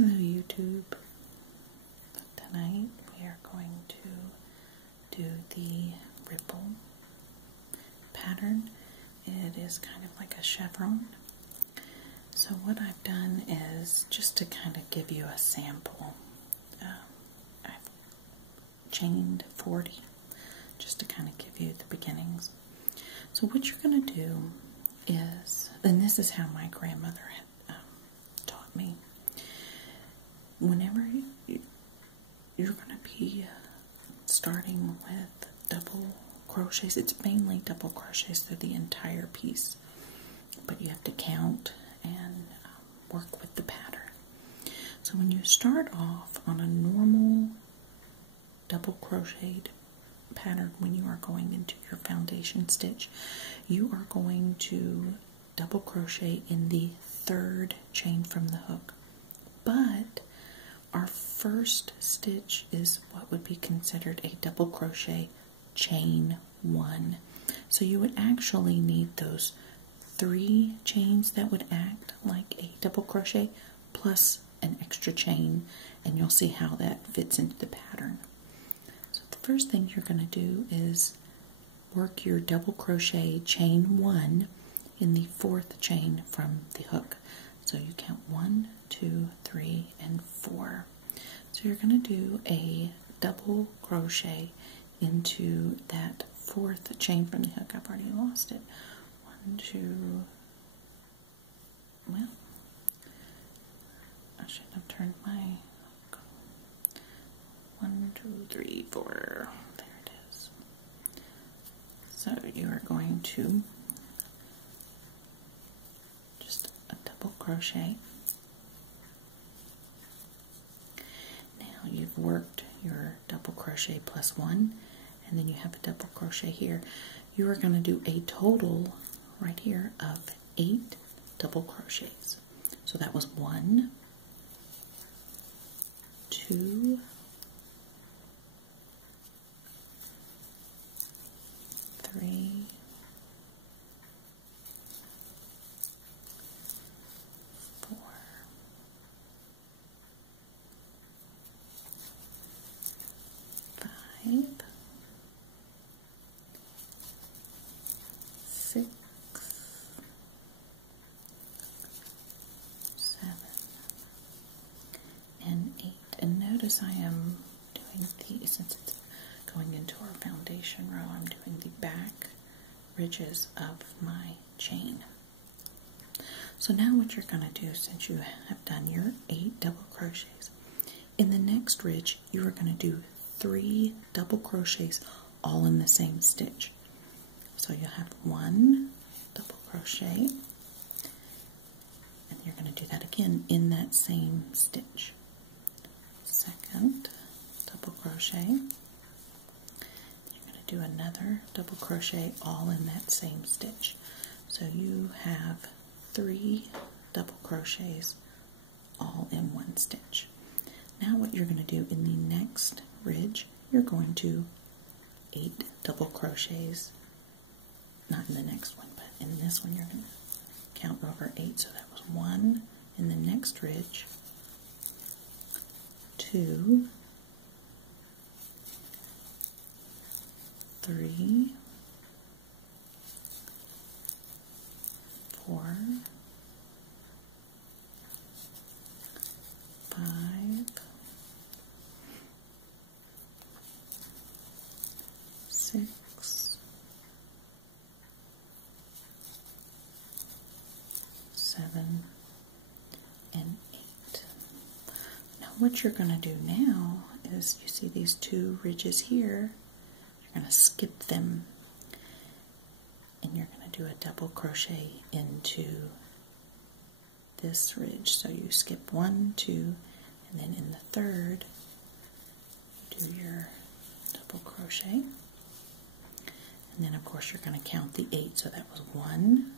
Hello YouTube. Tonight we are going to do the ripple pattern. It is kind of like a chevron. So what I've done is just to kind of give you a sample. I've chained 40 just to kind of give you the beginnings. So what you're going to do is, and this is how my grandmother had taught me, whenever you're going to be starting with double crochets, it's mainly double crochets through the entire piece, but you have to count and work with the pattern. So when you start off on a normal double crocheted pattern, when you are going into your foundation stitch, you are going to double crochet in the third chain from the hook. But our first stitch is what would be considered a double crochet chain 1. So you would actually need those 3 chains that would act like a double crochet plus an extra chain, and you'll see how that fits into the pattern. So the first thing you're going to do is work your double crochet chain 1 in the 4th chain from the hook. So you count 1, 2, 3, and 4. So you're going to do a double crochet into that 4th chain from the hook. I've already lost it. 1, 2, well, I shouldn't have turned my hook. 1, 2, 3, 4. There it is. So you are going to just a double crochet. Now you've worked your double crochet plus 1, and then you have a double crochet here. You are going to do a total right here of 8 double crochets. So that was 1, 2, 3, 4, 5, 6, 7, and 8. And notice I am doing the, since it's going into our foundation row, I'm doing the back ridges of my chain. So now what you're going to do, since you have done your 8 double crochets, in the next ridge you are going to do 3 double crochets all in the same stitch. So you'll have 1 double crochet, and you're going to do that again in that same stitch. Second double crochet, you're going to do another double crochet all in that same stitch. So you have 3 double crochets all in one stitch. Now what you're going to do in the next ridge, you're going to 8 double crochets, not in the next one, but in this one you're going to count over 8. So that was 1 in the next ridge, 2, 3, 4, 5, 6, 7, and 8. Now what you're going to do now is, you see these 2 ridges here, you're going to skip them, and you're going to do a double crochet into this ridge. So you skip 1, 2, and then in the third you do your double crochet, and then of course you're going to count the 8. So that was 1,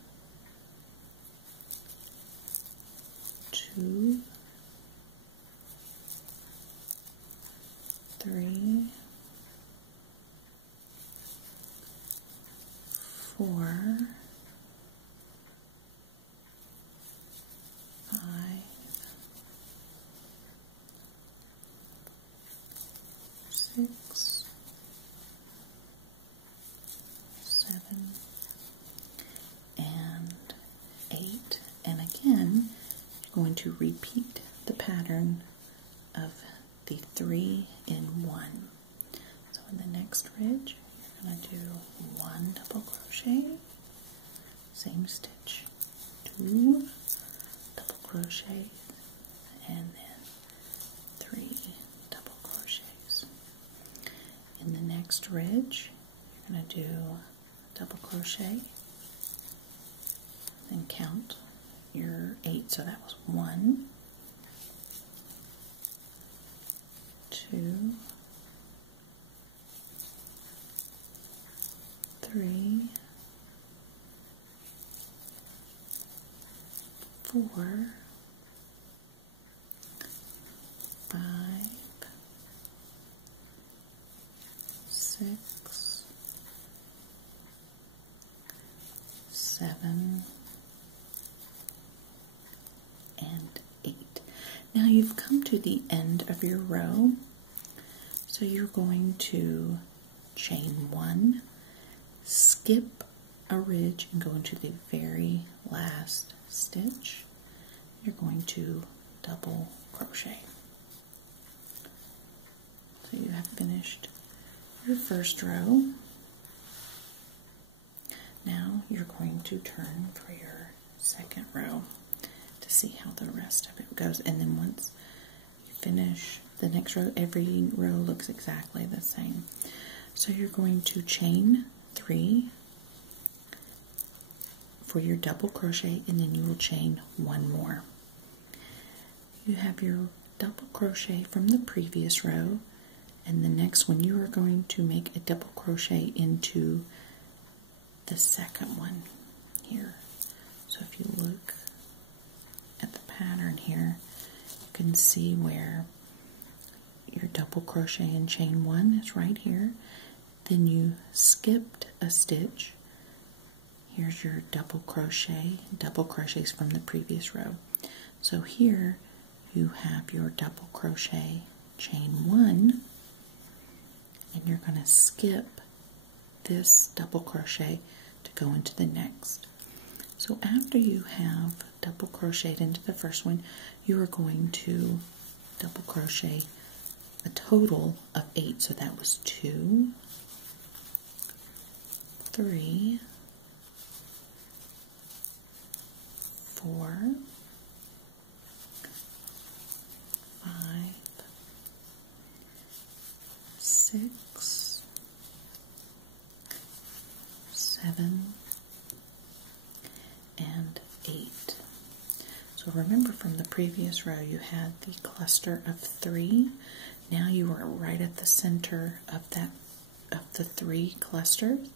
2, 3, 4, 5, to repeat the pattern of the 3 in 1. So in the next ridge, you're going to do 1 double crochet, same stitch, 2 double crochet, and then 3 double crochets. In the next ridge, you're going to do a double crochet, and count your 8. So that was 1, 2, 3, 4, 5, 6, 7, and 8. Now you've come to the end of your row, so you're going to chain 1, skip a ridge, and go into the very last stitch. You're going to double crochet. So you have finished your first row. Now you're going to turn for your second row to see how the rest of it goes. And then once you finish the next row, every row looks exactly the same. So you're going to chain 3 for your double crochet, and then you will chain 1 more. You have your double crochet from the previous row, and the next one you are going to make a double crochet into the second one here. So if you look at the pattern here, you can see where your double crochet and chain 1 is right here. Then you skipped a stitch. Here's your double crochet, double crochets from the previous row. So here you have your double crochet, chain 1, and you're going to skip this double crochet to go into the next. So after you have double crocheted into the first one, you are going to double crochet a total of 8. So that was 2, 3, 4, 5, 6, 7, and 8. So remember from the previous row you had the cluster of 3. Now you are right at the center of the 3 clusters.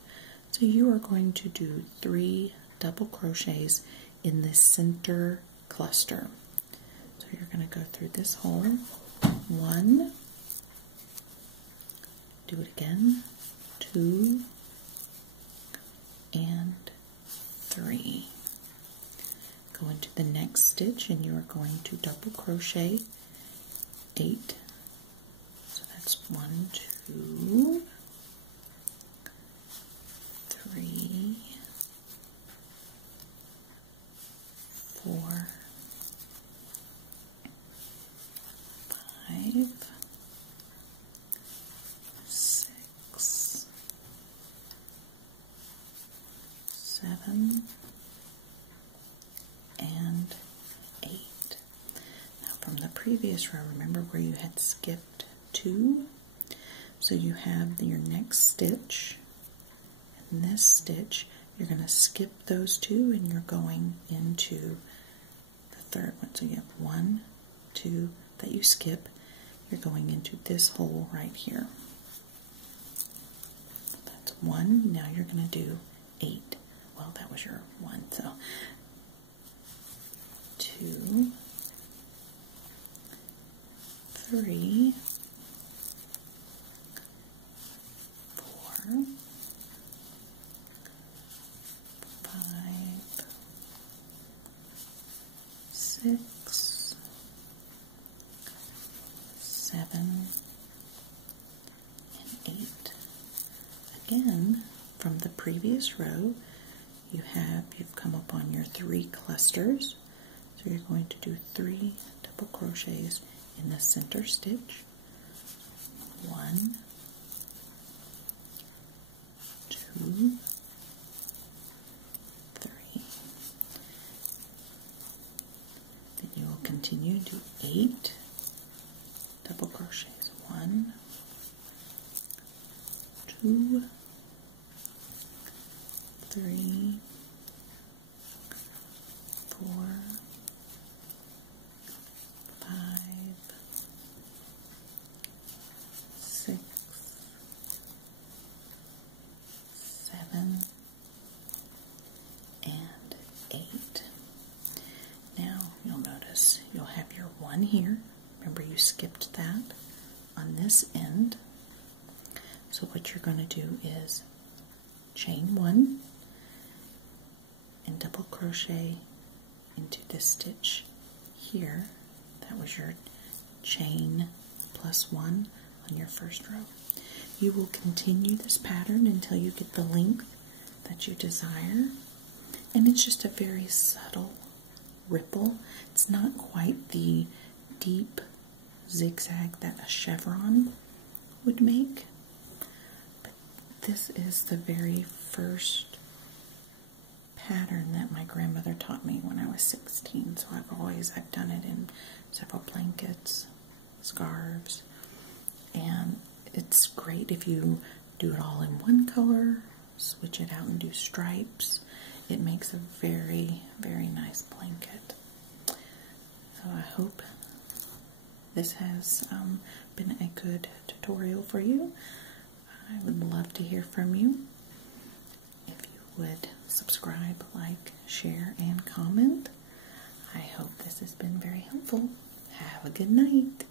So you are going to do 3 double crochets in the center cluster. So you're going to go through this hole, 1, do it again, 2, and 3. Go into the next stitch and you are going to double crochet 8. So that's 1, 2, 3, 4, 5, 6, 7, and 8. Now from the previous row, remember where you had skipped 2? So you have your next stitch, and this stitch, you're going to skip those 2 and you're going into the third one. So you have 1, 2 that you skip, you're going into this hole right here. That's 1. Now you're going to do 8. Well, that was your 1. So 2, 3, 4, 5, 6, 7, and 8. Again, from the previous row, you've come up on your 3 clusters. So you're going to do 3 double crochets in the center stitch. 1, 2, 3. Then you will continue to do 8 double crochets. 1, 2, 3, 4, 5, 6, 7, and 8. Now you'll notice you'll have your 1 here. Remember you skipped that on this end. So what you're going to do is chain 1 and double crochet into this stitch here. That was your chain plus 1 on your first row. You will continue this pattern until you get the length that you desire, and it's just a very subtle ripple. It's not quite the deep zigzag that a chevron would make, but this is the very first pattern that my grandmother taught me when I was 16. So I've done it in several blankets, scarves, and it's great if you do it all in one color, switch it out and do stripes. It makes a very, very nice blanket. So I hope this has been a good tutorial for you. I would love to hear from you. If you would subscribe, like, share, and comment. I hope this has been very helpful. Have a good night.